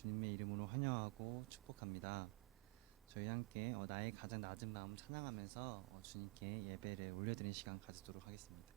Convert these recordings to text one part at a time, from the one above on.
주님의 이름으로 환영하고 축복합니다. 저희 함께 나의 가장 낮은 마음 찬양하면서 주님께 예배를 올려드리는 시간 가지도록 하겠습니다.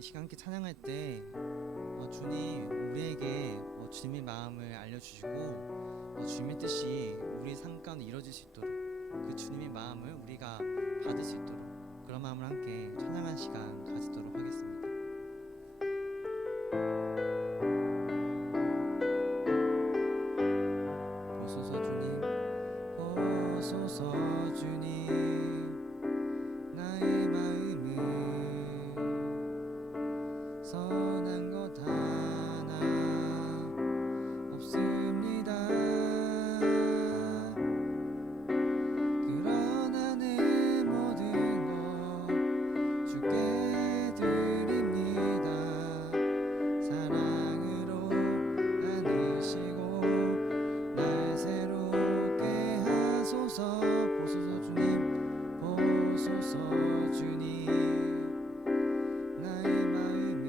시간 함께 찬양할 때 주님 우리에게 주님의 마음을 알려주시고 주님의 뜻이 우리 삶 가운데 이루어질 수 있도록 그 주님의 마음을 우리가 받을 수 있도록 그런 마음을 함께 찬양한 시간 가지도록 하겠습니다. 보소서 주님, 보소서 주님, 나의 마음을 선한 것 하나 없습니다. 그러나 내 모든 것 주께 드립니다. 사랑으로 안으시고 날 새롭게 하소서. 보소서 주님, 보소서 주님, 나의 마음을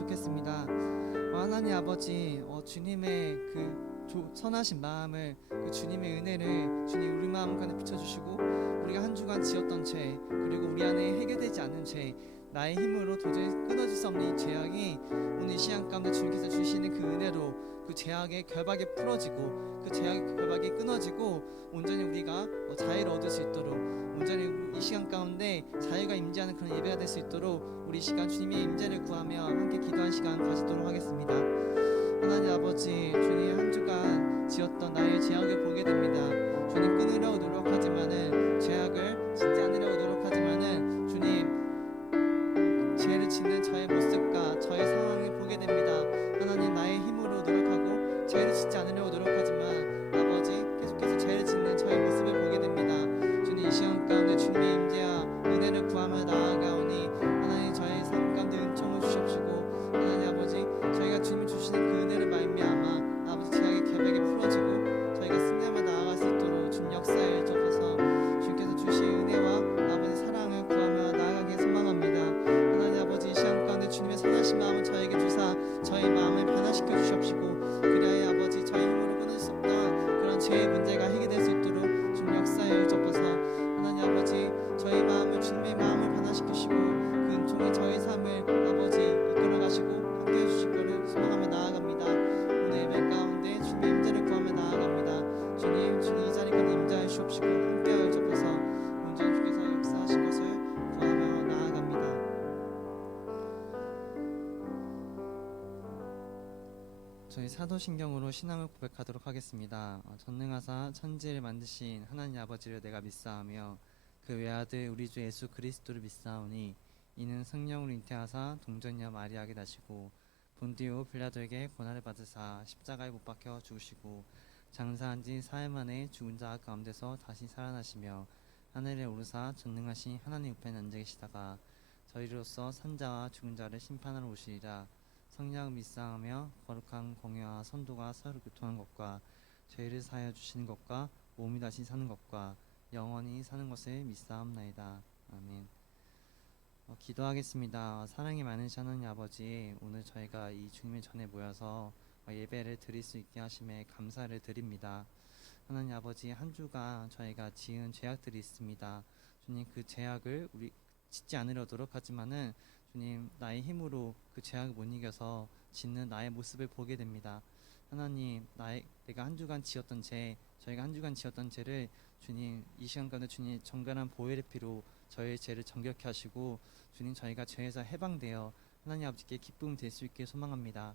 좋겠습니다. 하나님 아버지, 주님의 선하신 마음을, 그 주님의 은혜를 주님 우리 마음 가운데 비춰주시고, 우리가 한 주간 지었던 죄, 그리고 우리 안에 해결되지 않은 죄, 나의 힘으로 도저히 끊어질 수 없는 이 죄악이 오늘 이 시간 가운데 주님께서 주시는 그 은혜로 그 죄악의 결박이 풀어지고, 그 죄악의 결박이 끊어지고, 온전히 우리가 자유를 얻을 수 있도록, 온전히 이 시간 가운데 자유가 임재하는 그런 예배가 될 수 있도록 우리 이 시간 주님의 임재를 구하며 함께 기도한 시간 가지도록 하겠습니다. 하나님 아버지, 주님 한 주간 지었던 나의 죄악을 보게 됩니다. 주님 끊으려고 노력하지만은, 죄악을 짓지 않으려고 노력하지만은 주님 죄를 짓는 저의 모습과 저의 상황을 보게 됩니다. 하나님, 나의 힘으로 노력하고 죄를 짓지 않으려고 노력하지만 아버지, 계속해서 죄를 짓는 저의 모습을 보게 됩니다. 주님 이 시간 가운데 주님의 임재와 은혜를 구하며 나아가오니 하나님, 저의 삶 가운데 은총을 주시옵시고, 하나님 아버지, 저희가 주님이 주시는 그 은혜를 말미암아 아버지 죄악의 결박이 풀어지고 저희가 승리하며 나아갈 수 있도록 주님 역사에 접어서 주님께서 주신 은혜와 아버지 사랑을 구하며 나아가길 소망합니다. 하나님 아버지, 이 시간 가운데 주님의 선하신 마음을 저에게 주사 저희 마음을 변화시켜 주시옵시고, 그리하여 아버지 저희 힘으로 끊을 수 없던 그런 죄의 문제가 해결될 수 있도록 주님 역사에 접어서 하나님 아버지, 저희 마음을 주님의 마음을 변화시키시고 그 은총이 저희 삶을 아버지 이끌어 가시고 함께 해주실 것을 소망하며 나아갑니다. 오늘 예배 가운데 주님의 임재를 구하며 나아갑니다. 주님 이 자리 가운데 임재하여 주옵시고 함께하여 접어서 온전히 주께서 역사하실 것을 구하며 나아갑니다. 저희 사도신경으로 신앙을 고백하도록 하겠습니다. 전능하사 천지를 만드신 하나님 아버지를 내가 믿사하며 그 외아들 우리 주 예수 그리스도를 믿사오니 이는 성령으로 잉태하사 동정녀 마리아에게 나시고 본디오 빌라도에게 고난을 받으사 십자가에 못 박혀 죽으시고 장사한 지 사흘 만에 죽은 자 가운데서 다시 살아나시며 하늘에 오르사 전능하신 하나님 우편에 앉아 계시다가 저희로서 산자와 죽은 자를 심판하러 오시리라. 성령 믿사하며 거룩한 공의와 선도가 서로 교통한 것과 죄를 사하여 주시는 것과 몸이 다시 사는 것과 영원히 사는 것을 믿사옵나이다. 아멘. 기도하겠습니다. 사랑이 많으신 하나님 아버지, 오늘 저희가 이 주님의 전에 모여서 예배를 드릴 수 있게 하심에 감사를 드립니다. 하나님 아버지, 한 주간 저희가 지은 죄악들이 있습니다. 주님, 그 죄악을 우리 짓지 않으려 노력하지만은 주님, 나의 힘으로 그 죄악을 못 이겨서 짓는 나의 모습을 보게 됩니다. 하나님, 내가 한 주간 지었던 죄, 저희가 한 주간 지었던 죄를 주님 이 시간 가운데 주님 정결한 보혈의 피로 저희의 죄를 정결케 하시고 주님, 저희가 죄에서 해방되어 하나님 아버지께 기쁨이 될 수 있게 소망합니다.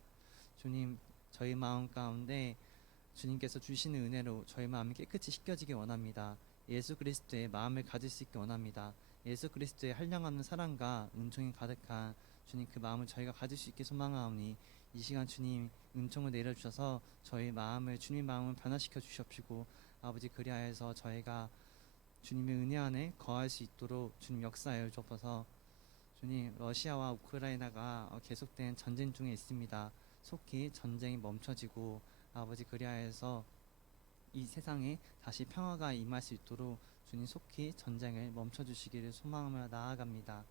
주님, 저희 마음 가운데 주님께서 주시는 은혜로 저희 마음이 깨끗이 씻겨지기 원합니다. 예수 그리스도의 마음을 가질 수 있게 원합니다. 예수 그리스도의 한량없는 사랑과 은총이 가득한 주님 그 마음을 저희가 가질 수 있게 소망하오니 이 시간 주님 은총을 내려주셔서 저희 마음을 주님 마음을 변화시켜 주시옵시고, 아버지 그리하여서 저희가 주님의 은혜 안에 거할 수 있도록 주님 역사하여 주옵소서. 주님, 러시아와 우크라이나가 계속된 전쟁 중에 있습니다. 속히 전쟁이 멈춰지고 아버지 그리하여서 이 세상에 다시 평화가 임할 수 있도록 주님 속히 전쟁을 멈춰주시기를 소망하며 나아갑니다.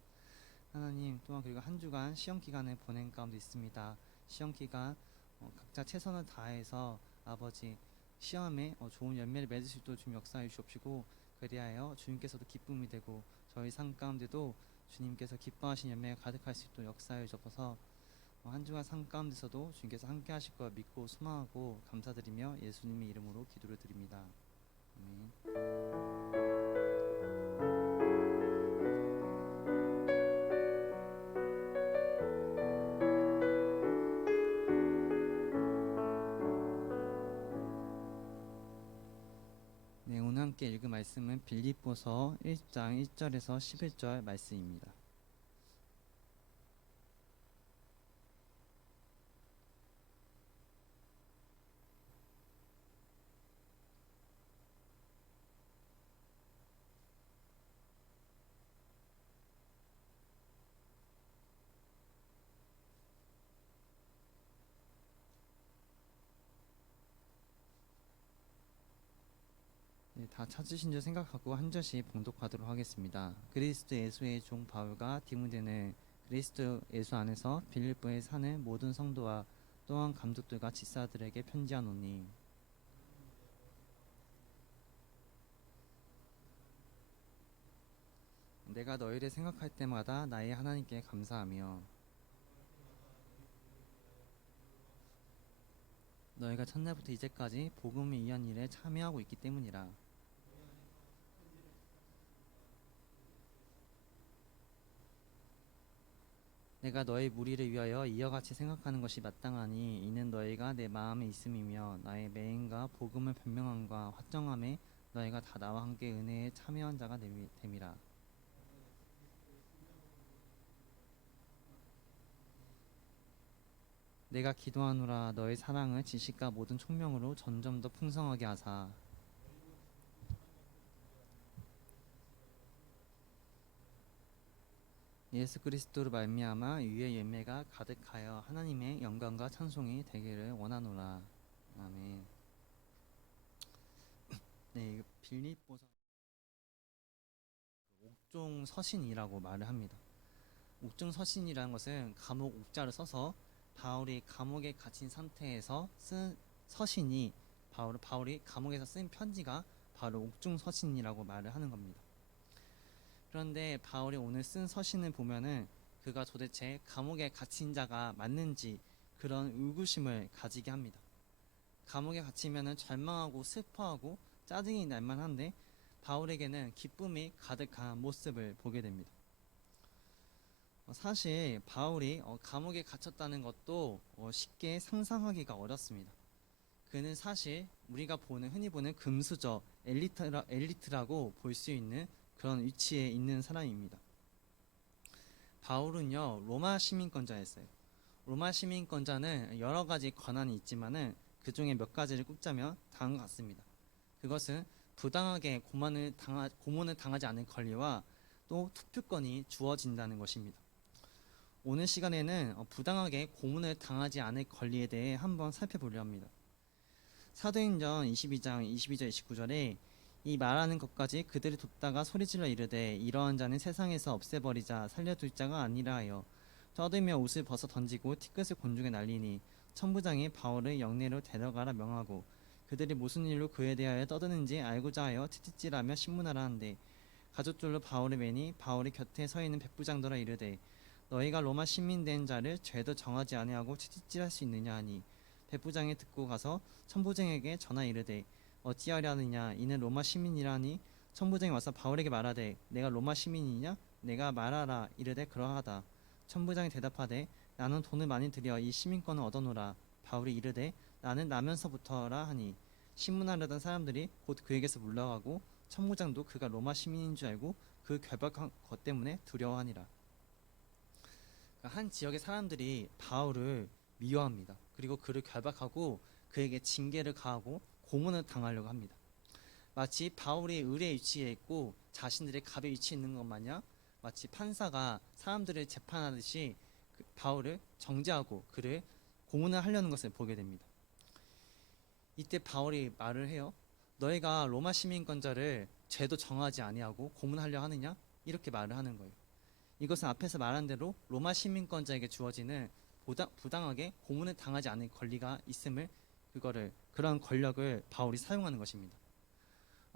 하나님, 또한 그리고 한 주간 시험 기간을 보낸 가운데 있습니다. 시험 기간 각자 최선을 다해서 아버지 시험에 좋은 열매를 맺을 수 있도록 주님 역사해 주옵시고, 그리하여 주님께서도 기쁨이 되고 저희 삶 가운데도 주님께서 기뻐하신 열매가 가득할 수 있도록 역사해 주옵소서. 한 주간 삶 가운데서도 주님께서 함께 하실 것 믿고 소망하고 감사드리며 예수님의 이름으로 기도를 드립니다. 아멘. 네, 오늘 함께 읽은 말씀은 빌립보서 1장 1절에서 11절 말씀입니다. 네, 다 찾으신 줄 생각하고 한 절씩 봉독하도록 하겠습니다. 그리스도 예수의 종 바울과 디모데는 그리스도 예수 안에서 빌립보에 사는 모든 성도와 또한 감독들과 집사들에게 편지하노니 내가 너희를 생각할 때마다 나의 하나님께 감사하며 너희가 첫날부터 이제까지 복음을 위한 일에 참여하고 있기 때문이라. 내가 너희 무리를 위하여 이와 같이 생각하는 것이 마땅하니 이는 너희가 내 마음에 있음이며 나의 매임과 복음을 변명함과 확정함에 너희가 다 나와 함께 은혜에 참여한 자가 됨이라. 내가 기도하노라 너희 사랑을 지식과 모든 총명으로 점점 더 풍성하게 하사 예수 그리스도로 말미암아 유의 열매가 가득하여 하나님의 영광과 찬송이 되기를 원하노라. 아멘. 네, 빌립보서 옥중 서신이라고 말을 합니다. 옥중 서신이라는 것은 감옥 옥자를 써서 바울이 감옥에 갇힌 상태에서 쓴 서신이 바울이 감옥에서 쓴 편지가 바로 옥중 서신이라고 말을 하는 겁니다. 그런데 바울이 오늘 쓴 서신을 보면은 그가 도대체 감옥에 갇힌 자가 맞는지 그런 의구심을 가지게 합니다. 감옥에 갇히면은 절망하고 슬퍼하고 짜증이 날 만한데 바울에게는 기쁨이 가득한 모습을 보게 됩니다. 사실 바울이 감옥에 갇혔다는 것도 쉽게 상상하기가 어렵습니다. 그는 사실 우리가 흔히 보는 금수저 엘리트라고 볼 수 있는 그런 위치에 있는 사람입니다. 바울은요 로마 시민권자였어요. 로마 시민권자는 여러 가지 권한이 있지만은 그 중에 몇 가지를 꼽자면 다음과 같습니다. 그것은 부당하게 고문을 당하지 않을 권리와 또 투표권이 주어진다는 것입니다. 오늘 시간에는 부당하게 고문을 당하지 않을 권리에 대해 한번 살펴보려 합니다. 사도행전 22장 22절 29절에 이 말하는 것까지 그들이 돕다가 소리질러 이르되 이러한 자는 세상에서 없애버리자 살려둘 자가 아니라 하여 떠들며 옷을 벗어 던지고 티끝을 곤중에 날리니 천부장이 바울을 영내로 데려가라 명하고 그들이 무슨 일로 그에 대하여 떠드는지 알고자 하여 티티질하며 신문하라 하는데 가죽줄로 바울을 매니 바울이 곁에 서 있는 백부장들아 이르되 너희가 로마 시민 된 자를 죄도 정하지 아니하고 티티질할 수 있느냐 하니 백부장이 듣고 가서 천부장에게 전하 이르되 어찌하려 하느냐 이는 로마 시민이라니 천부장이 와서 바울에게 말하되 내가 로마 시민이냐 내가 말하라 이르되 그러하다. 천부장이 대답하되 나는 돈을 많이 들여 이 시민권을 얻어노라. 바울이 이르되 나는 나면서부터라 하니 신문하려던 사람들이 곧 그에게서 물러가고 천부장도 그가 로마 시민인 줄 알고 그 결박한 것 때문에 두려워하니라. 한 지역의 사람들이 바울을 미워합니다. 그리고 그를 결박하고 그에게 징계를 가하고 고문을 당하려고 합니다. 마치 바울이 의뢰의 위치에 있고 자신들의 갑의 위치에 있는 것 마냥 마치 판사가 사람들을 재판하듯이 바울을 정죄하고 그를 고문을 하려는 것을 보게 됩니다. 이때 바울이 말을 해요. 너희가 로마 시민권자를 죄도 정하지 아니하고 고문하려 하느냐? 이렇게 말을 하는 거예요. 이것은 앞에서 말한 대로 로마 시민권자에게 주어지는 부당하게 고문을 당하지 않을 권리가 있음을 그런 권력을 바울이 사용하는 것입니다.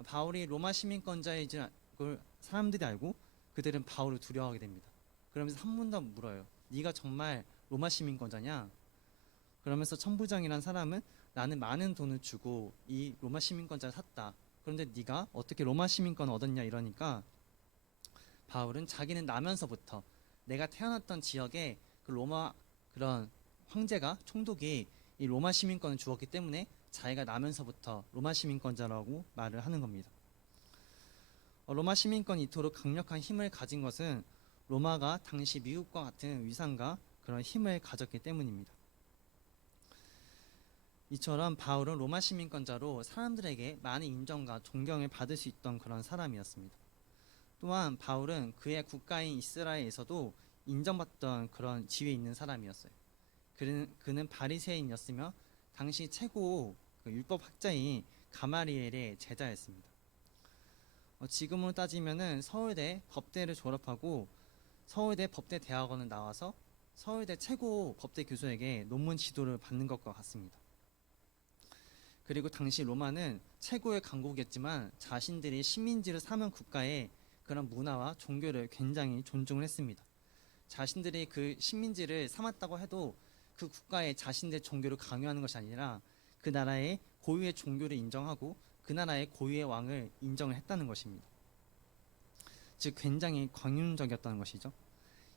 바울이 로마 시민권자인 걸 사람들이 알고 그들은 바울을 두려워하게 됩니다. 그러면서 한 번 더 물어요. 네가 정말 로마 시민권자냐? 그러면서 천부장이란 사람은 나는 많은 돈을 주고 이 로마 시민권자를 샀다. 그런데 네가 어떻게 로마 시민권을 얻었냐 이러니까 바울은 자기는 나면서부터 내가 태어났던 지역에 그 로마 그런 황제가 총독이 이 로마 시민권을 주었기 때문에 자기가 나면서부터 로마 시민권자라고 말을 하는 겁니다. 로마 시민권이 이토록 강력한 힘을 가진 것은 로마가 당시 미국과 같은 위상과 그런 힘을 가졌기 때문입니다. 이처럼 바울은 로마 시민권자로 사람들에게 많은 인정과 존경을 받을 수 있던 그런 사람이었습니다. 또한 바울은 그의 국가인 이스라엘에서도 인정받던 그런 지위에 있는 사람이었어요. 그는 바리새인이었으며 당시 최고 율법학자인 가마리엘의 제자였습니다. 지금으로 따지면은 서울대 법대를 졸업하고 서울대 법대 대학원을 나와서 서울대 최고 법대 교수에게 논문 지도를 받는 것과 같습니다. 그리고 당시 로마는 최고의 강국이었지만 자신들이 식민지를 삼은 국가의 그런 문화와 종교를 굉장히 존중을 했습니다. 자신들이 그 식민지를 삼았다고 해도 그 국가의 자신들의 종교를 강요하는 것이 아니라 그 나라의 고유의 종교를 인정하고 그 나라의 고유의 왕을 인정을 했다는 것입니다. 즉 굉장히 광윤적이었다는 것이죠.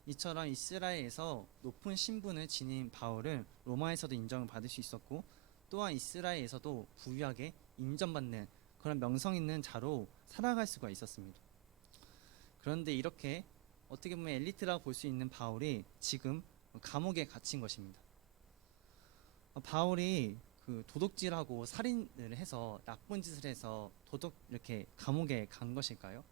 이처럼 이스라엘에서 높은 신분을 지닌 바울은 로마에서도 인정을 받을 수 있었고 또한 이스라엘에서도 부유하게 인정받는 그런 명성 있는 자로 살아갈 수가 있었습니다. 그런데 이렇게 어떻게 보면 엘리트라고 볼 수 있는 바울이 지금 감옥에 갇힌 것입니다. 바울이 그 도둑질하고 살인을 해서 나쁜 짓을 해서 이렇게 감옥에 간 것일까요?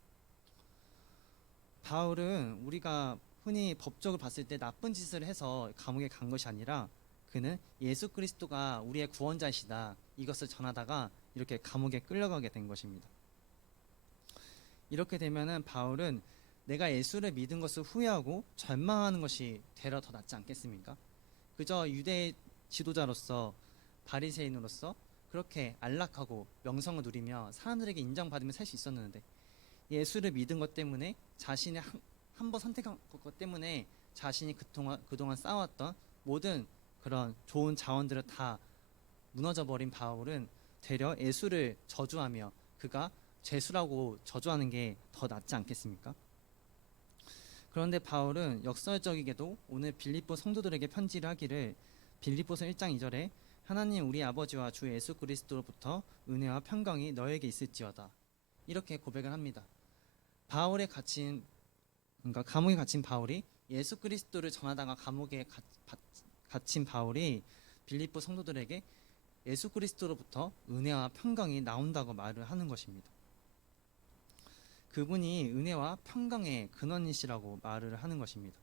바울은 우리가 흔히 법적으로 봤을 때 나쁜 짓을 해서 감옥에 간 것이 아니라 그는 예수 그리스도가 우리의 구원자이시다 이것을 전하다가 이렇게 감옥에 끌려가게 된 것입니다. 이렇게 되면은 바울은 내가 예수를 믿은 것을 후회하고 절망하는 것이 되려 더 낫지 않겠습니까? 그저 유대 지도자로서 바리새인으로서 그렇게 안락하고 명성을 누리며 사람들에게 인정받으며 살 수 있었는데 예수를 믿은 것 때문에 자신이 한 번 선택한 것 때문에 자신이 그동안 쌓아왔던 모든 그런 좋은 자원들을 다 무너져버린 바울은 되려 예수를 저주하며 그가 죄수라고 저주하는 게 더 낫지 않겠습니까? 그런데 바울은 역설적이게도 오늘 빌립보 성도들에게 편지를 하기를 빌립보서 1장 2절에 하나님 우리 아버지와 주 예수 그리스도로부터 은혜와 평강이 너에게 있을지어다 이렇게 고백을 합니다. 그러니까 감옥에 갇힌 바울이 예수 그리스도를 전하다가 감옥에 갇힌 바울이 빌립보 성도들에게 예수 그리스도로부터 은혜와 평강이 나온다고 말을 하는 것입니다. 그분이 은혜와 평강의 근원이시라고 말을 하는 것입니다.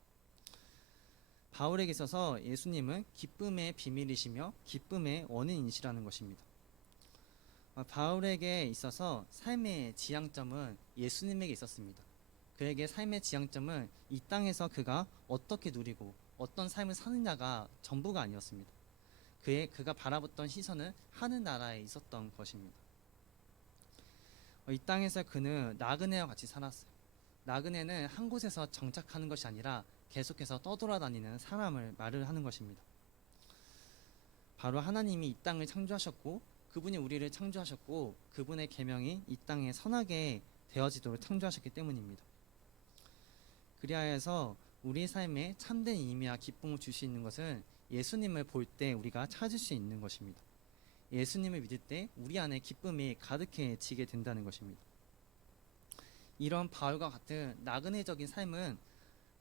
바울에게 있어서 예수님은 기쁨의 비밀이시며 기쁨의 원인이시라는 것입니다. 바울에게 있어서 삶의 지향점은 예수님에게 있었습니다. 그에게 삶의 지향점은 이 땅에서 그가 어떻게 누리고 어떤 삶을 사느냐가 전부가 아니었습니다. 그가 바라봤던 시선은 하늘나라에 있었던 것입니다. 이 땅에서 그는 나그네와 같이 살았어요. 나그네는 한 곳에서 정착하는 것이 아니라 계속해서 떠돌아다니는 사람을 말을 하는 것입니다. 바로 하나님이 이 땅을 창조하셨고 그분이 우리를 창조하셨고 그분의 계명이 이 땅에 선하게 되어지도록 창조하셨기 때문입니다. 그리하여서 우리의 삶에 참된 의미와 기쁨을 줄 수 있는 것은 예수님을 볼 때 우리가 찾을 수 있는 것입니다. 예수님을 믿을 때 우리 안에 기쁨이 가득해지게 된다는 것입니다. 이런 바울과 같은 나그네적인 삶은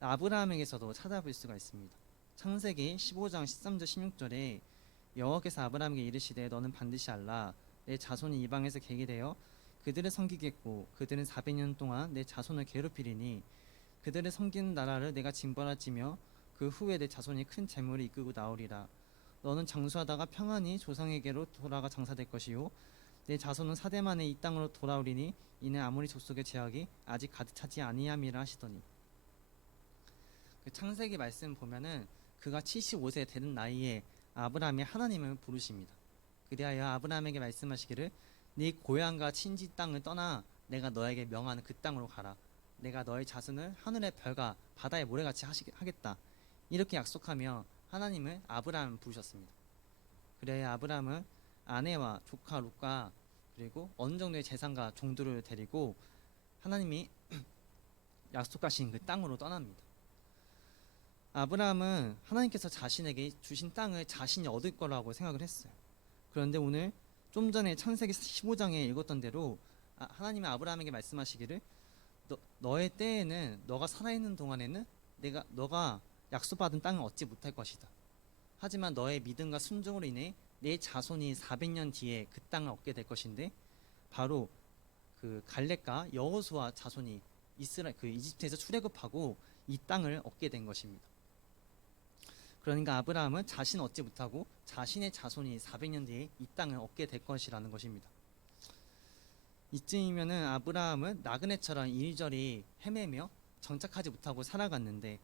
아브라함에게서도 찾아볼 수가 있습니다. 창세기 15장 13절 16절에 여호와께서 아브라함에게 이르시되 너는 반드시 알라 내 자손이 이방에서 개게 되어 그들을 섬기겠고 그들은 400년 동안 내 자손을 괴롭히리니 그들을 섬기는 나라를 내가 징벌할지며 그 후에 내 자손이 큰 재물을 이끌고 나오리라. 너는 장수하다가 평안히 조상에게로 돌아가 장사될 것이요 내 자손은 4대 만에 이 땅으로 돌아오리니 이는 아모리 족속의 죄악이 아직 가득 차지 아니함이라 하시더니 그 창세기 말씀 보면은 그가 75세 되는 나이에 아브라함이 하나님을 부르십니다. 그리하여 아브라함에게 말씀하시기를 네 고향과 친지 땅을 떠나 내가 너에게 명하는 그 땅으로 가라. 내가 너의 자손을 하늘의 별과 바다의 모래같이 하겠다. 이렇게 약속하며 하나님을 아브라함을 부르셨습니다. 그래야 아브라함은 아내와 조카 롯과 그리고 어느 정도의 재산과 종들을 데리고 하나님이 약속하신 그 땅으로 떠납니다. 아브라함은 하나님께서 자신에게 주신 땅을 자신이 얻을 거라고 생각을 했어요. 그런데 오늘 좀 전에 창세기 15장에 읽었던 대로 하나님이 아브라함에게 말씀하시기를 너의 때에는 너가 살아있는 동안에는 너가 약속받은 땅을 얻지 못할 것이다. 하지만 너의 믿음과 순종으로 인해 내 자손이 400년 뒤에 그 땅을 얻게 될 것인데 바로 그 갈렙과 여호수아 자손이 이집트에서 출애굽하고 이 땅을 얻게 된 것입니다. 그러니까 아브라함은 자신은 얻지 못하고 자신의 자손이 400년 뒤에 이 땅을 얻게 될 것이라는 것입니다. 이쯤이면은 아브라함은 나그네처럼 이리저리 헤매며 정착하지 못하고 살아갔는데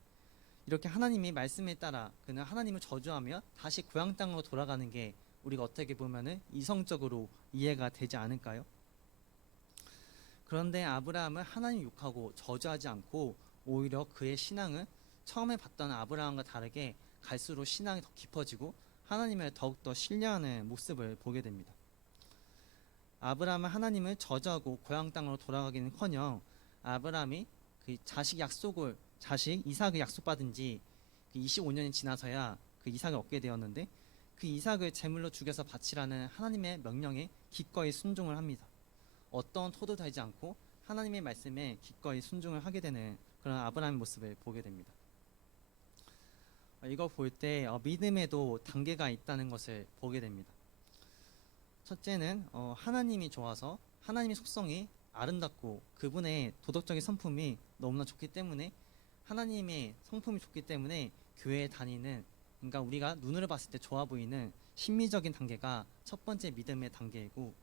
이렇게 하나님이 말씀에 따라 그는 하나님을 저주하며 다시 고향 땅으로 돌아가는 게 우리가 어떻게 보면은 이성적으로 이해가 되지 않을까요? 그런데 아브라함은 하나님 욕하고 저주하지 않고 오히려 그의 신앙은 처음에 봤던 아브라함과 다르게 갈수록 신앙이 더 깊어지고 하나님을 더욱더 신뢰하는 모습을 보게 됩니다. 아브라함은 하나님을 저주하고 고향 땅으로 돌아가기는커녕 아브라함이 그 자식 이삭을 약속받은 지 25년이 지나서야 그 이삭을 얻게 되었는데 그 이삭을 제물로 죽여서 바치라는 하나님의 명령에 기꺼이 순종을 합니다. 어떤 토도 달지 않고 하나님의 말씀에 기꺼이 순종을 하게 되는 그런 아브라함의 모습을 보게 됩니다. 이거 볼 때 믿음에도 단계가 있다는 것을 보게 됩니다. 첫째는 하나님이 좋아서 하나님의 속성이 아름답고 그분의 도덕적인 성품이 너무나 좋기 때문에 하나님의 성품이 좋기 때문에 교회에 다니는, 그러니까 우리가 눈으로 봤을 때 좋아 보이는 심미적인 단계가 첫 번째 믿음의 단계이고,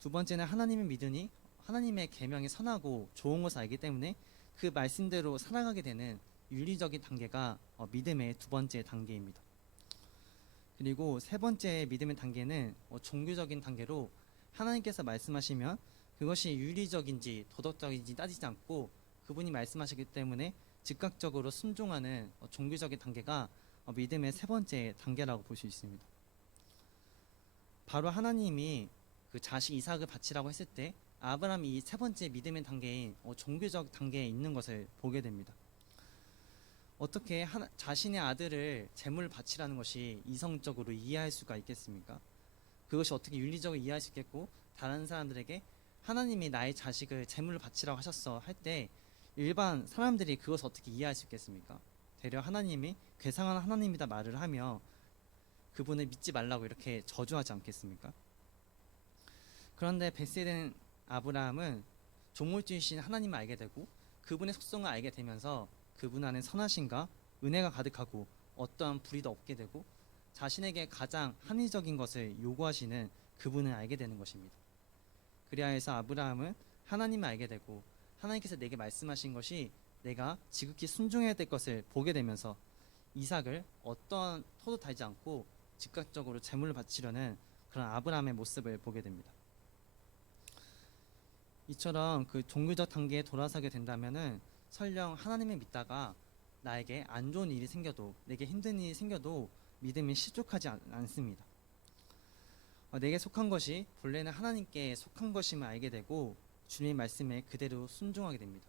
두 번째는 하나님을 믿으니 하나님의 계명이 선하고 좋은 것을 알기 때문에 그 말씀대로 살아가게 되는 윤리적인 단계가 믿음의 두 번째 단계입니다. 그리고 세 번째 믿음의 단계는 종교적인 단계로 하나님께서 말씀하시면 그것이 윤리적인지 도덕적인지 따지지 않고 그분이 말씀하시기 때문에 즉각적으로 순종하는 종교적인 단계가 믿음의 세 번째 단계라고 볼 수 있습니다. 바로 하나님이 그 자식 이삭을 바치라고 했을 때 아브라함이 이 세 번째 믿음의 단계인 종교적 단계에 있는 것을 보게 됩니다. 어떻게 자신의 아들을 제물을 바치라는 것이 이성적으로 이해할 수가 있겠습니까? 그것이 어떻게 윤리적으로 이해할 수 있겠고, 다른 사람들에게 하나님이 나의 자식을 제물을 바치라고 하셨어 할 때 일반 사람들이 그것을 어떻게 이해할 수 있겠습니까? 되려 하나님이 괴상한 하나님이다 말을 하며 그분을 믿지 말라고 이렇게 저주하지 않겠습니까? 그런데 벳세된 아브라함은 종물주이신 하나님을 알게 되고 그분의 속성을 알게 되면서 그분 안에 선하심과 은혜가 가득하고 어떠한 불의도 없게 되고 자신에게 가장 합리적인 것을 요구하시는 그분을 알게 되는 것입니다. 그리하여서 아브라함은 하나님을 알게 되고 하나님께서 내게 말씀하신 것이 내가 지극히 순종해야 될 것을 보게 되면서 이삭을 어떠한 토도 달지 않고 즉각적으로 제물을 바치려는 그런 아브라함의 모습을 보게 됩니다. 이처럼 그 종교적 단계에 돌아서게 된다면은 설령 하나님을 믿다가 나에게 안 좋은 일이 생겨도, 내게 힘든 일이 생겨도 믿음이 실족하지 않습니다. 내게 속한 것이 본래는 하나님께 속한 것임을 알게 되고 주님의 말씀에 그대로 순종하게 됩니다.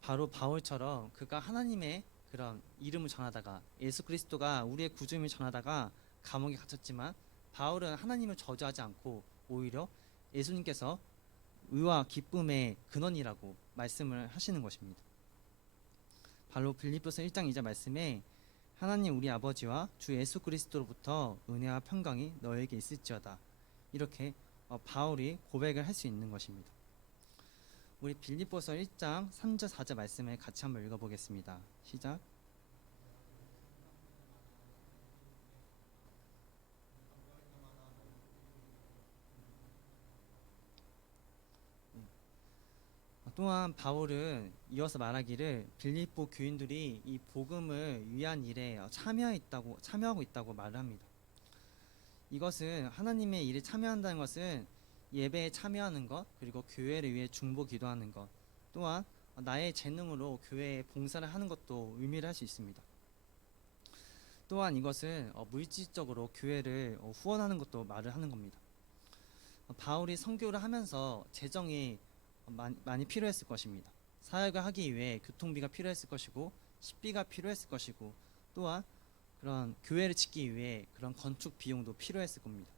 바로 바울처럼 그가 하나님의 그런 이름을 전하다가 예수 그리스도가 우리의 구주임을 전하다가 감옥에 갇혔지만 바울은 하나님을 저주하지 않고 오히려 예수님께서 의와 기쁨의 근원이라고 말씀을 하시는 것입니다. 바로 빌립보서 1장 2절 말씀에 하나님 우리 아버지와 주 예수 그리스도로부터 은혜와 평강이 너에게 있을지어다, 이렇게 바울이 고백을 할 수 있는 것입니다. 우리 빌립보서 1장 3절 4절 말씀을 같이 한번 읽어보겠습니다. 시작. 또한 바울은 이어서 말하기를 빌립보 교인들이 이 복음을 위한 일에 참여하고 있다고 말을 합니다. 이것은 하나님의 일에 참여한다는 것은 예배에 참여하는 것, 그리고 교회를 위해 중보 기도하는 것, 또한 나의 재능으로 교회에 봉사를 하는 것도 의미를 할 수 있습니다. 또한 이것은 물질적으로 교회를 후원하는 것도 말을 하는 겁니다. 바울이 선교를 하면서 재정이 많이 필요했을 것입니다. 사역을 하기 위해 교통비가 필요했을 것이고 식비가 필요했을 것이고 또한 그런 교회를 짓기 위해 그런 건축 비용도 필요했을 겁니다.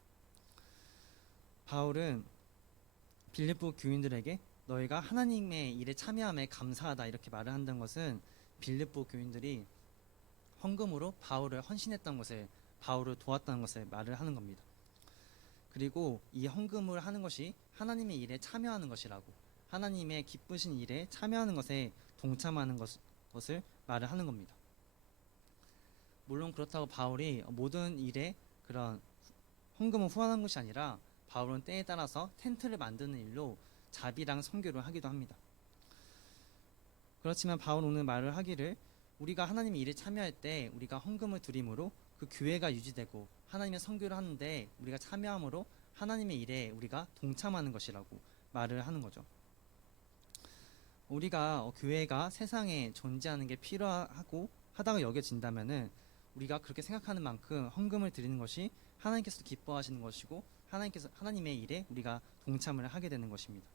바울은 빌립보 교인들에게 너희가 하나님의 일에 참여함에 감사하다 이렇게 말을 한다는 것은 빌립보 교인들이 헌금으로 바울을 헌신했던 것을, 바울을 도왔다는 것을 말을 하는 겁니다. 그리고 이 헌금을 하는 것이 하나님의 일에 참여하는 것이라고, 하나님의 기쁘신 일에 참여하는 것에 동참하는 것을 말을 하는 겁니다. 물론 그렇다고 바울이 모든 일에 그런 헌금을 후원하는 것이 아니라 바울은 때에 따라서 텐트를 만드는 일로 자비랑 선교를 하기도 합니다. 그렇지만 바울 오늘 말을 하기를 우리가 하나님의 일에 참여할 때 우리가 헌금을 드림으로 그 교회가 유지되고 하나님의 선교를 하는데 우리가 참여함으로 하나님의 일에 우리가 동참하는 것이라고 말을 하는 거죠. 우리가 교회가 세상에 존재하는 게 필요하고 하다가 여겨진다면은 우리가 그렇게 생각하는 만큼 헌금을 드리는 것이 하나님께서 기뻐하시는 것이고 하나님의 일에 우리가 동참을 하게 되는 것입니다.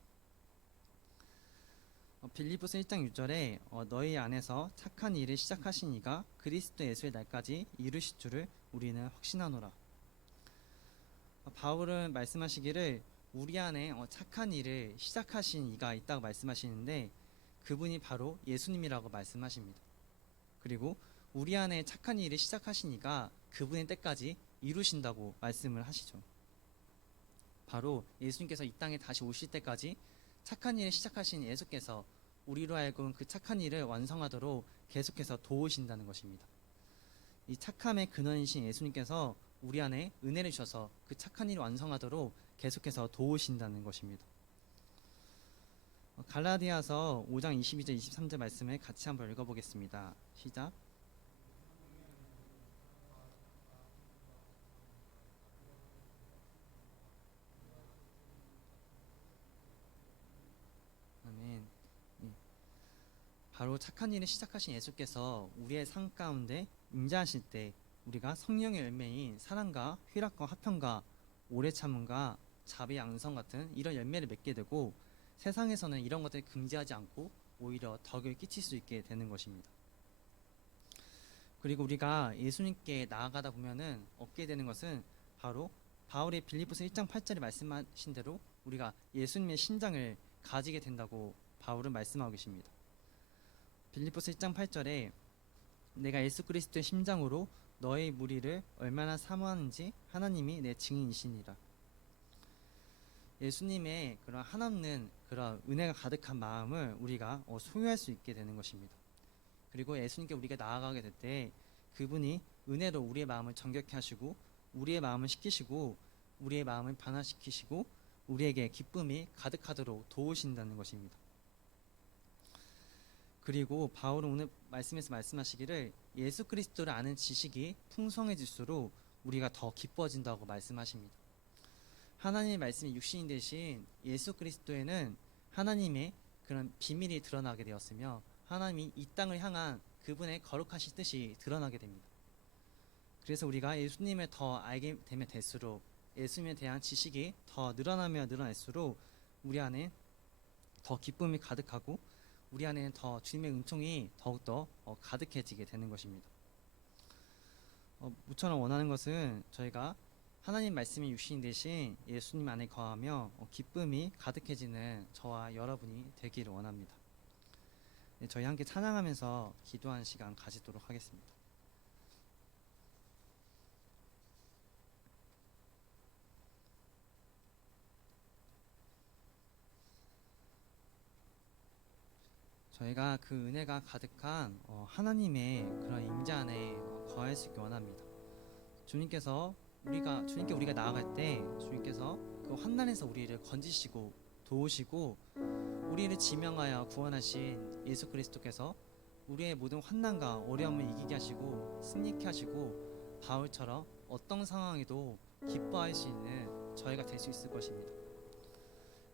빌립보서 1장 6절에 너희 안에서 착한 일을 시작하신 이가 그리스도 예수의 날까지 이루실 줄을 우리는 확신하노라. 바울은 말씀하시기를 우리 안에 착한 일을 시작하신 이가 있다고 말씀하시는데 그분이 바로 예수님이라고 말씀하십니다. 그리고 우리 안에 착한 일을 시작하신 이가 그분의 때까지 이루신다고 말씀을 하시죠. 바로 예수님께서 이 땅에 다시 오실 때까지 착한 일을 시작하신 예수께서 우리로 하여금 그 착한 일을 완성하도록 계속해서 도우신다는 것입니다. 이 착함의 근원이신 예수님께서 우리 안에 은혜를 주셔서 그 착한 일을 완성하도록 계속해서 도우신다는 것입니다. 갈라디아서 5장 22절 23절 말씀을 같이 한번 읽어보겠습니다. 시작. 아멘. 바로 착한 일을 시작하신 예수께서 우리의 삶 가운데 임재하실 때 우리가 성령의 열매인 사랑과 희락과 화평과 오래 참음과 자비 양성 같은 이런 열매를 맺게 되고 세상에서는 이런 것들을 금지하지 않고 오히려 덕을 끼칠 수 있게 되는 것입니다. 그리고 우리가 예수님께 나아가다 보면은 얻게 되는 것은 바로 바울의 빌립보서 1장 8절에 말씀하신 대로 우리가 예수님의 심장을 가지게 된다고 바울은 말씀하고 계십니다. 빌립보서 1장 8절에 내가 예수 그리스도의 심장으로 너의 무리를 얼마나 사모하는지 하나님이 내 증인이시니라. 예수님의 그런 한없는 그런 은혜가 가득한 마음을 우리가 소유할 수 있게 되는 것입니다. 그리고 예수님께 우리가 나아가게 될 때 그분이 은혜로 우리의 마음을 정결케 하시고 우리의 마음을 식히시고 우리의 마음을 변화시키시고 우리에게 기쁨이 가득하도록 도우신다는 것입니다. 그리고 바울은 오늘 말씀에서 말씀하시기를 예수 그리스도를 아는 지식이 풍성해질수록 우리가 더 기뻐진다고 말씀하십니다. 하나님의 말씀이 육신이 되신 예수 그리스도에는 하나님의 그런 비밀이 드러나게 되었으며 하나님이 이 땅을 향한 그분의 거룩하신 뜻이 드러나게 됩니다. 그래서 우리가 예수님을 더 알게 되면 될수록 예수님에 대한 지식이 더 늘어나면 늘어날수록 우리 안에 더 기쁨이 가득하고 우리 안에는 더 주님의 은총이 더욱더 가득해지게 되는 것입니다. 무처럼 원하는 것은 저희가 하나님 말씀이 육신이 되신 예수님 안에 거하며 기쁨이 가득해지는 저와 여러분이 되기를 원합니다. 네, 저희 함께 찬양하면서 기도하는 시간 가지도록 하겠습니다. 저희가 그 은혜가 가득한 하나님의 그런 임재 안에 거할 수 있기 원합니다. 주님께 우리가 나아갈 때 주님께서 그 환난에서 우리를 건지시고 도우시고 우리를 지명하여 구원하신 예수 그리스도께서 우리의 모든 환난과 어려움을 이기게 하시고 승리케 하시고 바울처럼 어떤 상황에도 기뻐할 수 있는 저희가 될 수 있을 것입니다.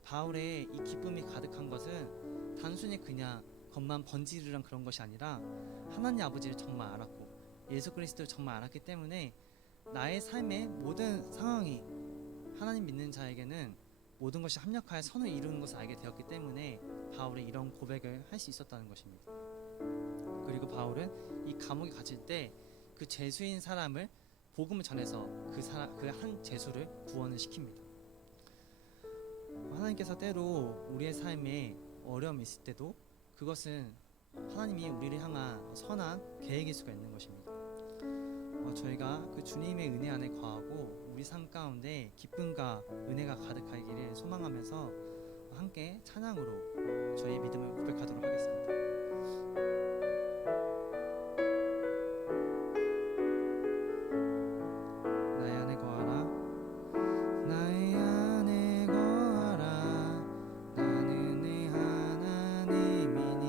바울의 이 기쁨이 가득한 것은 단순히 그냥 겉만 번지르르한 그런 것이 아니라 하나님 아버지를 정말 알았고 예수 그리스도를 정말 알았기 때문에 나의 삶의 모든 상황이 하나님 믿는 자에게는 모든 것이 합력하여 선을 이루는 것을 알게 되었기 때문에 바울이 이런 고백을 할 수 있었다는 것입니다. 그리고 바울은 이 감옥에 갇힐 때 그 죄수인 사람을 복음을 전해서 그 한 죄수를 구원을 시킵니다. 하나님께서 때로 우리의 삶에 어려움이 있을 때도 그것은 하나님이 우리를 향한 선한 계획일 수가 있는 것입니다. 저희가 그 주님의 은혜 안에 거하고 우리 삶 가운데 기쁨과 은혜가 가득하기를 소망하면서 함께 찬양으로 저희의 믿음을 고백하도록 하겠습니다. 나의 안에 거하라 나의 안에 거하라 나는 내 하나님이니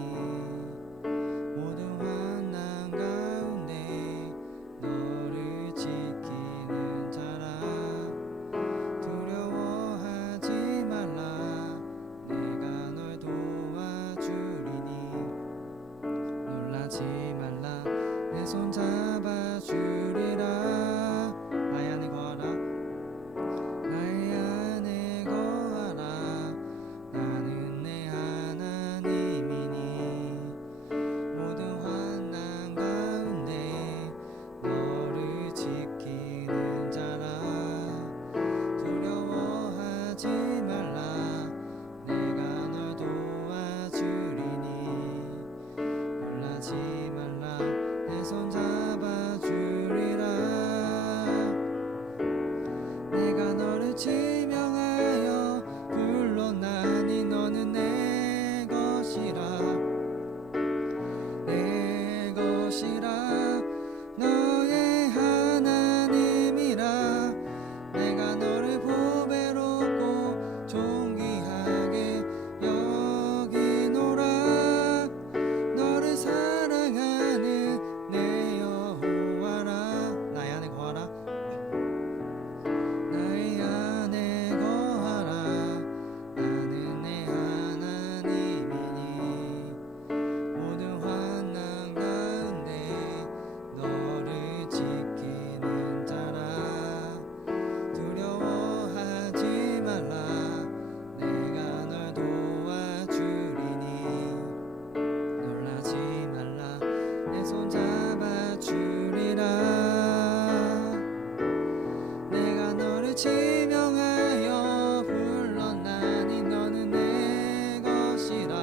너를 지명하여 불렀나니 너는 내 것이라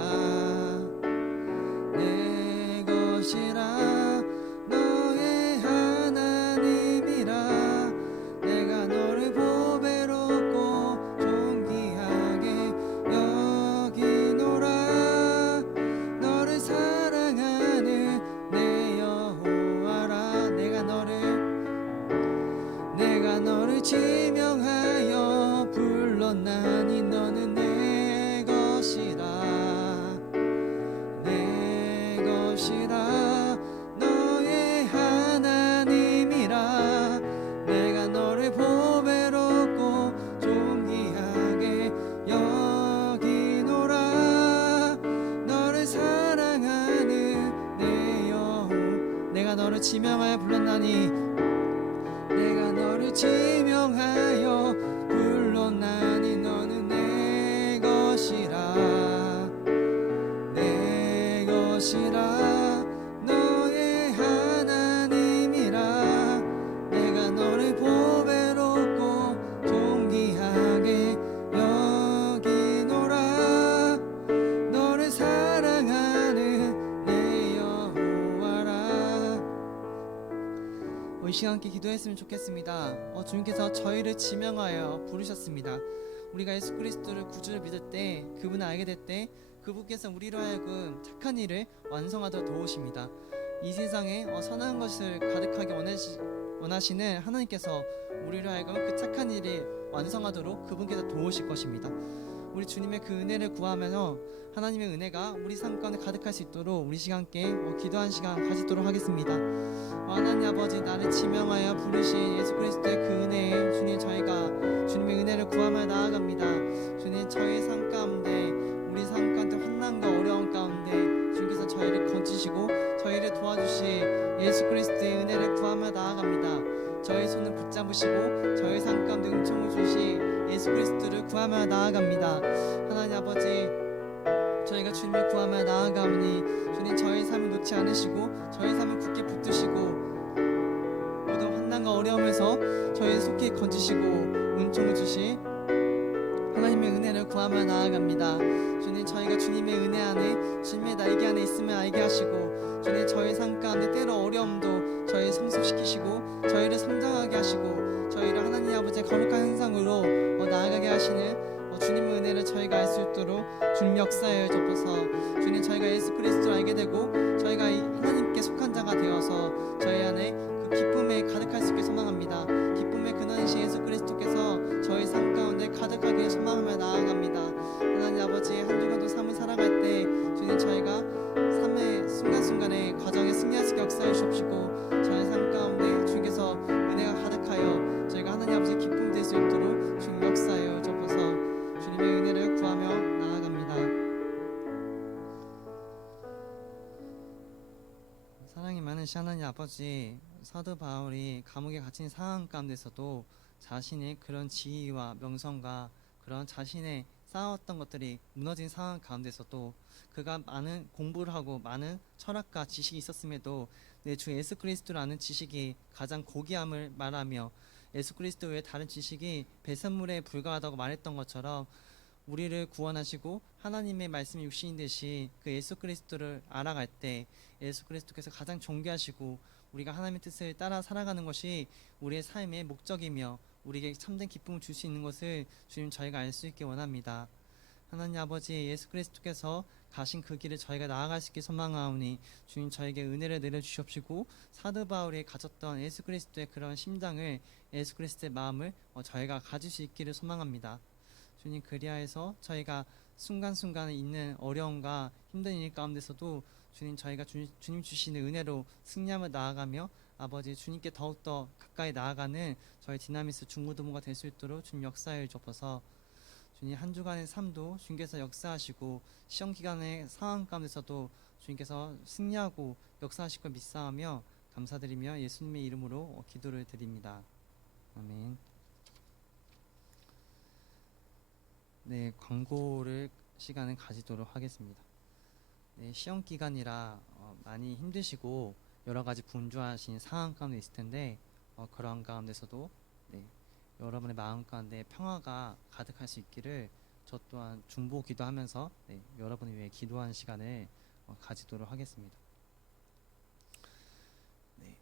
내 것이라 너의 하나님이라 내가 너를 보배롭고 존귀하게 여기노라 너를 사랑하는 내 여호와라 내가 너를 지명하여 불렀나니 너는 내 것이라 내 것이라 너의 하나님이라 내가 너를 보배롭고 존귀하게 여기노라 너를 사랑하는 내 여호 내가 너를 지명하여 불렀나니 내가 너를 지명하여 불렀나니 너는 내 것이라 내 것이라 너의 하나님이라 내가 너를 보배롭고 존귀하게 여기노라 너를 사랑하는 내 여호와라. 이 시간 함께 기도했으면 좋겠습니다. 주님께서 저희를 지명하여 부르셨습니다. 우리가 예수 그리스도를 구주를 믿을 때 그분을 알게 될 때 그분께서 우리로 하여금 착한 일을 완성하도록 도우십니다. 이 세상에 선한 것을 가득하게 원하시는 하나님께서 우리로 하여금 그 착한 일을 완성하도록 그분께서 도우실 것입니다. 우리 주님의 그 은혜를 구하면서 하나님의 은혜가 우리 삶 가운데 가득할 수 있도록 우리 시간 함께 기도한 시간 가지도록 하겠습니다. 하나님 아버지 나를 지명하여 부르신 예수 그리스도의 그 은혜에 주님 저희가 주님의 은혜를 구하며 나아갑니다. 주님 저희 삶 가운데 우리 삶 가운데 환난과 어려움 가운데 주님께서 저희를 건지시고 저희를 도와주실 예수 그리스도의 은혜를 구하며 나아갑니다. 저희 손을 붙잡으시고 저희 삶 가운데 은총을 주시 예수 그리스도를 구하며 나아갑니다. 하나님 아버지 저희가 주님을 구하며 나아가오니 주님 저희 삶을 놓지 않으시고 저희 삶을 굳게 붙드시고 모든 환난과 어려움에서 저희 속히 건지시고 은총을 주시 하나님의 은혜를 구하며 나아갑니다. 주님 저희가 주님의 은혜 안에 주님의 날개 안에 있음을 알게 하시고 주님 저희 삶 가운데 때로 어려움도 저희 성숙시키시고 저희를 성장하게 하시고 저희를 하나님 아버지의 거룩한 형상으로 나아가게 하시는 주님의 은혜를 저희가 알 수 있도록 주님 역사에 접어서 주님 저희가 예수 그리스도를 알게 되고 저희가 하나님께 속한 자가 되어서 저희 안에 그 기쁨에 가득할 수 있게 소망합니다. 기쁨의 근원이신 예수 그리스도께서 저희 삶 가운데 가득하게 소망하며 나아갑니다. 하나님 아버지 한 주간도 삶을 살아갈 때 주님 저희가 삶의 순간순간에 과정에 승리할 수 있게 역사해 주옵시고 저희 삶 가운데 주님께서 은혜가 가득하여 저희가 하나님 아버지 기쁨 될 수 있도록 주님 역사하여 접어서 주님의 은혜를 구하며 나아갑니다. 사랑이 많으신 하나님 아버지 사도 바울이 감옥에 갇힌 상황 가운데서도 자신의 그런 지위와 명성과 그런 자신의 쌓아왔던 것들이 무너진 상황 가운데서도 그가 많은 공부를 하고 많은 철학과 지식이 있었음에도 내 주 예수 그리스도를 아는 지식이 가장 고귀함을 말하며 예수 그리스도 외에 다른 지식이 배설물에 불과하다고 말했던 것처럼 우리를 구원하시고 하나님의 말씀이 육신인 듯이 그 예수 그리스도를 알아갈 때 예수 그리스도께서 가장 존귀하시고 우리가 하나님의 뜻을 따라 살아가는 것이 우리의 삶의 목적이며 우리에게 참된 기쁨을 줄 수 있는 것을 주님 저희가 알 수 있게 원합니다. 하나님 아버지 예수 그리스도께서 가신 그 길을 저희가 나아갈 수 있게 소망하오니 주님 저에게 은혜를 내려주시옵시고 사도 바울이 가졌던 예수 그리스도의 그런 심장을 예수 그리스도의 마음을 저희가 가질 수 있기를 소망합니다. 주님 그리하여서 저희가 순간순간에 있는 어려움과 힘든 일 가운데서도 주님 저희가 주님 주시는 은혜로 승리하며 나아가며 아버지 주님께 더욱더 가까이 나아가는 저희 디나미스 중고등부가 될 수 있도록 주님 역사에 접어서 주님 한 주간의 삶도 주님께서 역사하시고 시험 기간의 상황 가운데서도 주님께서 승리하고 역사하실 걸 믿사하며 감사드리며 예수님의 이름으로 기도를 드립니다. 아멘. 네, 광고를 시간을 가지도록 하겠습니다. 네, 시험 기간이라 많이 힘드시고 여러 가지 분주하신 상황 가운데 있을 텐데 그런 가운데서도 네, 여러분의 마음 가운데 평화가 가득할 수 있기를 저 또한 중보 기도하면서 여러분을 위해 기도하는 시간을 가지도록 하겠습니다. 네,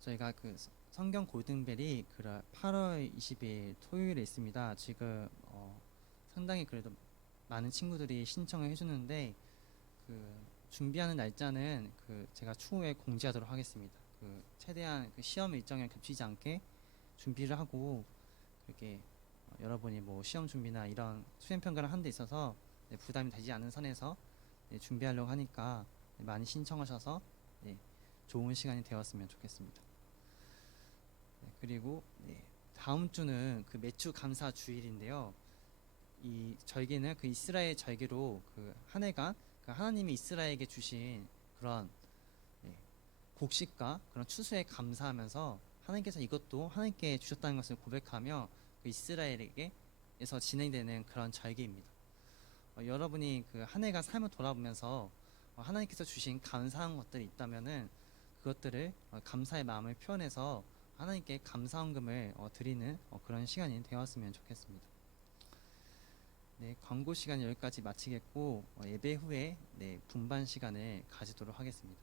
저희가 그 성경 골든벨이 8월 20일 토요일에 있습니다. 지금 상당히 그래도 많은 친구들이 신청을 해주는데 준비하는 날짜는 제가 추후에 공지하도록 하겠습니다. 최대한 시험 일정에 겹치지 않게 준비를 하고 그렇게 여러분이 뭐 시험 준비나 이런 수행 평가를 하는 데 있어서 부담이 되지 않은 선에서 준비하려고 하니까 많이 신청하셔서 좋은 시간이 되었으면 좋겠습니다. 그리고 다음 주는 매주 감사 주일인데요. 절기는 이스라엘 절기로 한 해간 하나님이 이스라엘에게 주신 그런 곡식과 그런 추수에 감사하면서 하나님께서 이것도 하나님께 주셨다는 것을 고백하며 이스라엘에게에서 진행되는 그런 절기입니다. 여러분이 한 해간 삶을 돌아보면서 하나님께서 주신 감사한 것들이 있다면은 그것들을 감사의 마음을 표현해서 하나님께 감사헌금을 드리는 그런 시간이 되었으면 좋겠습니다. 네, 광고 시간 여기까지 마치겠고 예배 후에 분반 시간을 가지도록 하겠습니다.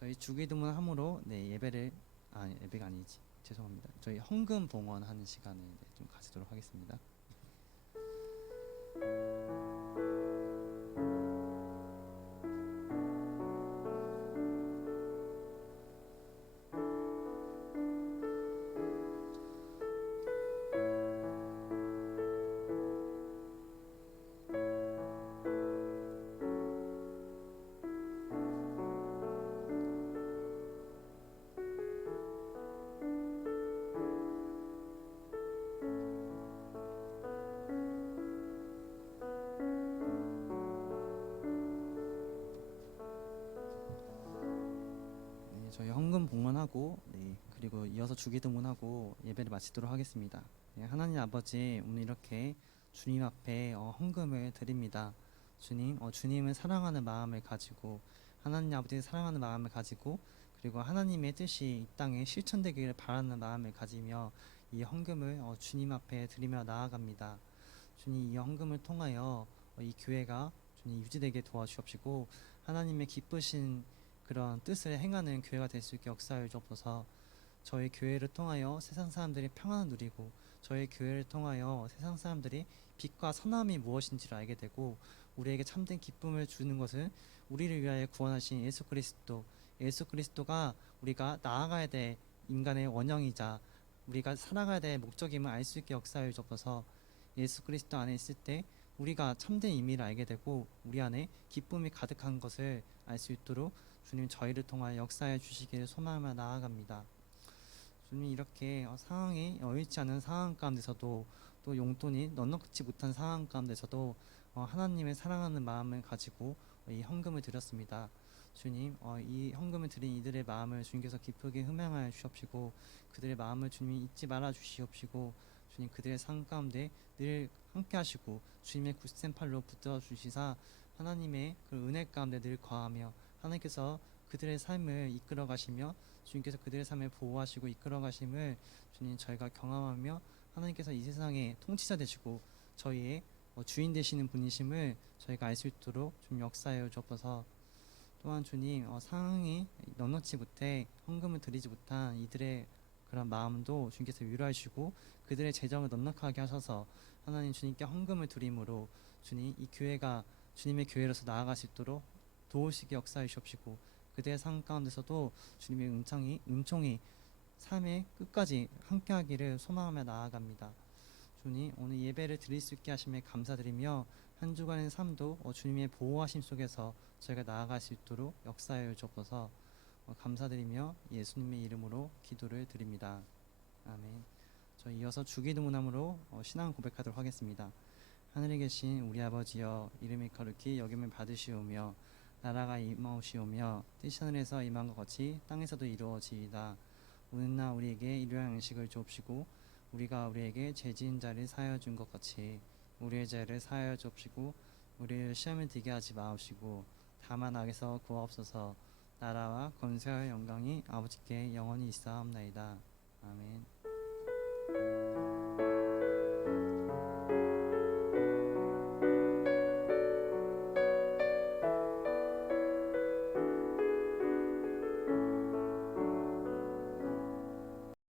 저희 주기도문함으로 예배가 아니지, 죄송합니다. 저희 헌금 봉헌하는 시간을 좀 가지도록 하겠습니다. 저희 헌금 봉헌하고 그리고 이어서 주기도문하고 예배를 마치도록 하겠습니다. 하나님 아버지, 오늘 이렇게 주님 앞에 헌금을 드립니다. 주님, 주님을 사랑하는 마음을 가지고 하나님 아버지를 사랑하는 마음을 가지고 그리고 하나님의 뜻이 이 땅에 실천되기를 바라는 마음을 가지며 이 헌금을 주님 앞에 드리며 나아갑니다. 주님, 이 헌금을 통하여 이 교회가 주님 유지되게 도와주옵시고 하나님의 기쁘신 그런 뜻을 행하는 교회가 될 수 있게 역사하여 주옵소서. 저희 교회를 통하여 세상 사람들이 평안을 누리고 저희 교회를 통하여 세상 사람들이 빛과 선함이 무엇인지를 알게 되고 우리에게 참된 기쁨을 주는 것은 우리를 위하여 구원하신 예수 그리스도가 우리가 나아가야 될 인간의 원형이자 우리가 살아가야 될 목적임을 알 수 있게 역사하여 주옵소서. 예수 그리스도 안에 있을 때 우리가 참된 의미를 알게 되고 우리 안에 기쁨이 가득한 것을 알 수 있도록 주님 저희를 통하여 역사해 주시기를 소망하며 나아갑니다. 주님, 이렇게 상황이 여의치 않은 상황 가운데서도 또 용돈이 넉넉지 못한 상황 가운데서도 하나님의 사랑하는 마음을 가지고 이 헌금을 드렸습니다. 주님, 이 헌금을 드린 이들의 마음을 주님께서 기쁘게 흠양하여 주옵시고 그들의 마음을 주님이 잊지 말아 주시옵시고 주님, 그들의 삶 가운데 늘 함께 하시고 주님의 굳센 팔로 붙들어 주시사 하나님의 은혜 가운데 늘 거하며 하나님께서 그들의 삶을 이끌어 가시며 주님께서 그들의 삶을 보호하시고 이끌어 가심을 주님 저희가 경험하며 하나님께서 이 세상의 통치자 되시고 저희의 주인 되시는 분이심을 저희가 알 수 있도록 좀 역사하여 주옵소서. 또한 주님, 상황이 넉넉지 못해 헌금을 드리지 못한 이들의 그런 마음도 주님께서 위로해 주시고 그들의 재정을 넉넉하게 하셔서 하나님 주님께 헌금을 드림으로 주님 이 교회가 주님의 교회로서 나아갈 수 있도록 도우시게 역사해 주옵시고 그들의 삶 가운데서도 주님의 은총이 삶의 끝까지 함께하기를 소망하며 나아갑니다. 주님, 오늘 예배를 드릴 수 있게 하심에 감사드리며 한 주간의 삶도 주님의 보호하심 속에서 저희가 나아갈 수 있도록 역사하여 주옵소서. 감사드리며 예수님의 이름으로 기도를 드립니다. 아멘. 저희 이어서 주기도문함으로 신앙 고백하도록 하겠습니다. 하늘에 계신 우리 아버지여, 이름이 거룩히 여김을 받으시오며 나라가 임하오시오며 뜻이 하늘에서 임한 것 같이 땅에서도 이루어지이다. 오늘날 우리에게 일용할 양식을 주옵시고 우리가 우리에게 죄 지은 자를 사하여 준 것 같이 우리의 죄를 사하여 주옵시고 우리를 시험에 들게 하지 마옵시고 다만 악에서 구하옵소서. 나라와 권세와 영광이 아버지께 영원히 있사옵나이다. 아멘.